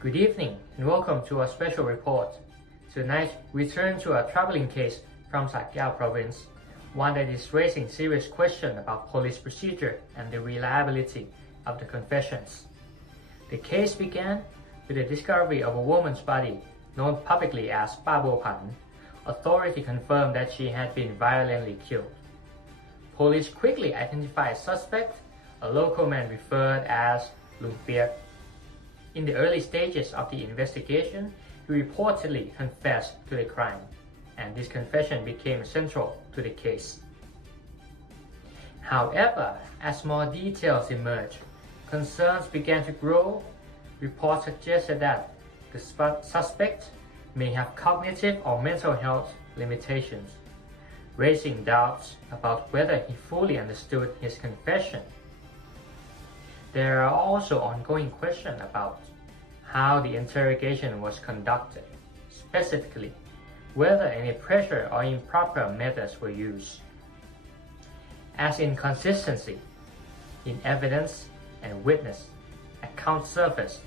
Good evening and welcome to our special report. Tonight we turn to a troubling case from Sa Kaeo province, one that is raising serious questions about police procedure and the reliability of the confessions. The case began with the discovery of a woman's body known publicly as Bua Phan. Authorities confirmed that she had been violently killed. Police quickly identified a suspect, a local man referred as Lung Piet. In the early stages of the investigation, he reportedly confessed to the crime, and this confession became central to the case. However, as more details emerged, concerns began to grow. Reports suggested that the suspect may have cognitive or mental health limitations, raising doubts about whether he fully understood his confession. There are also ongoing questions about how the interrogation was conducted, specifically whether any pressure or improper methods were used. As inconsistency in evidence and witness accounts surfaced,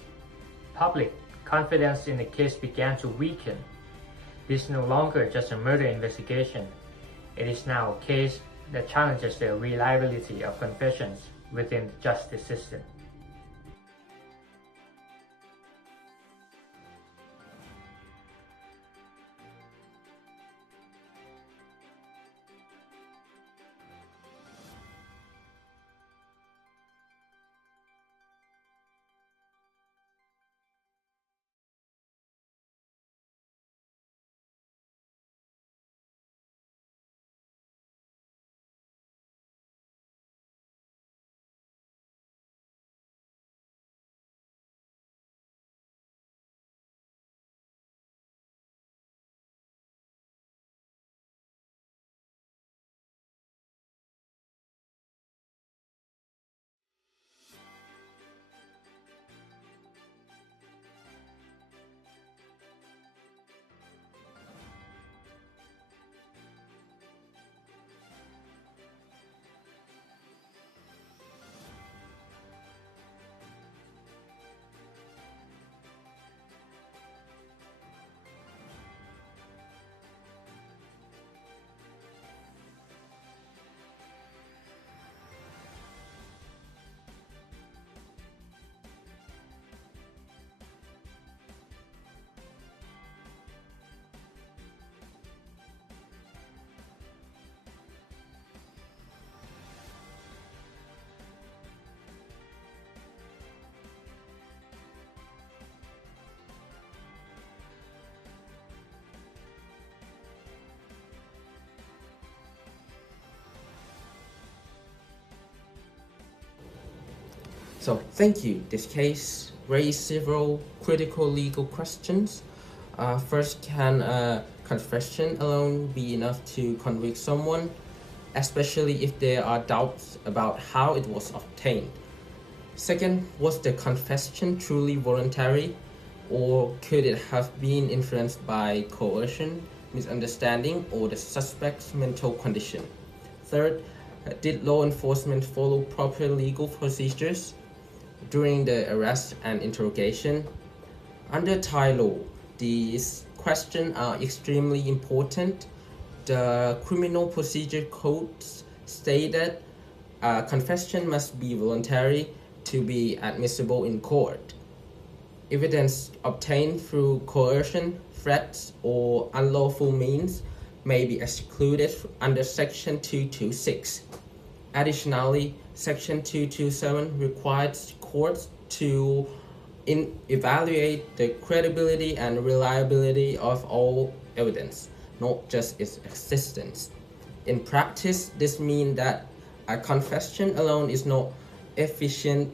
public confidence in the case began to weaken. This is no longer just a murder investigation. It is now a case that challenges the reliability of confessions within the justice system. So thank you. This case raised several critical legal questions. First, can a confession alone be enough to convict someone, especially if there are doubts about how it was obtained? Second, was the confession truly voluntary, or could it have been influenced by coercion, misunderstanding, or the suspect's mental condition? Third, did law enforcement follow proper legal procedures during the arrest and interrogation? Under Thai law, these questions are extremely important. The Criminal Procedure Codes state that confession must be voluntary to be admissible in court. Evidence obtained through coercion, threats, or unlawful means may be excluded under Section 226. Additionally, Section 227 requires courts to evaluate the credibility and reliability of all evidence, not just its existence. In practice, this means that a confession alone is not efficient.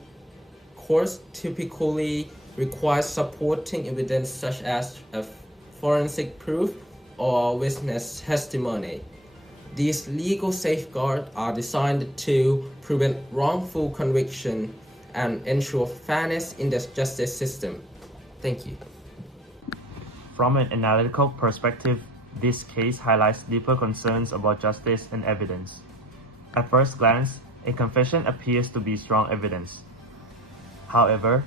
Courts typically require supporting evidence such as a forensic proof or witness testimony. These legal safeguards are designed to prevent wrongful conviction and ensure fairness in the justice system. Thank you. From an analytical perspective, this case highlights deeper concerns about justice and evidence. At first glance, a confession appears to be strong evidence. However,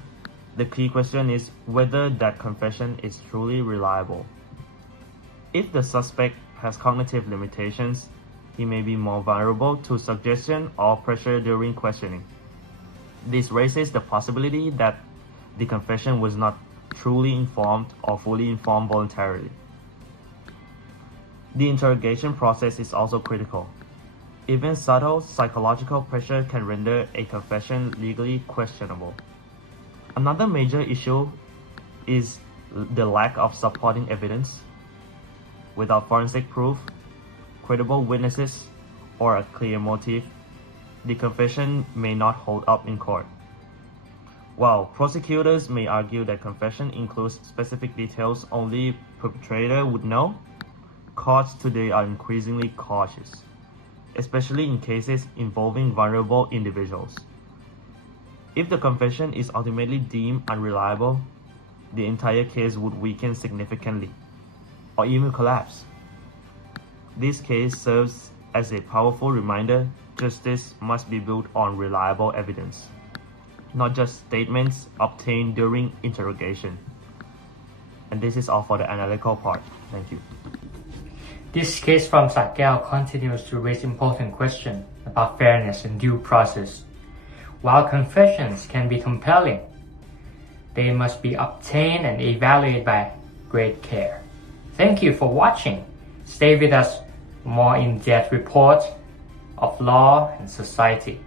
The key question is whether that confession is truly reliable. If the suspect has cognitive limitations, he may be more vulnerable to suggestion or pressure during questioning. This raises the possibility that the confession was not truly informed or fully informed voluntarily. The interrogation process is also critical. Even subtle psychological pressure can render a confession legally questionable. Another major issue is the lack of supporting evidence. Without forensic proof, credible witnesses, or a clear motive, the confession may not hold up in court. While prosecutors may argue that confession includes specific details only perpetrator would know, courts today are increasingly cautious, especially in cases involving vulnerable individuals. If the confession is ultimately deemed unreliable, the entire case would weaken significantly, or even collapse. This case serves as a powerful reminder justice must be built on reliable evidence, not just statements obtained during interrogation. And this is all for the analytical part. Thank you. This case from Sa Kaeo continues to raise important questions about fairness and due process. While confessions can be compelling, they must be obtained and evaluated by great care. Thank you for watching. Stay with us for more in-depth reports of law and society.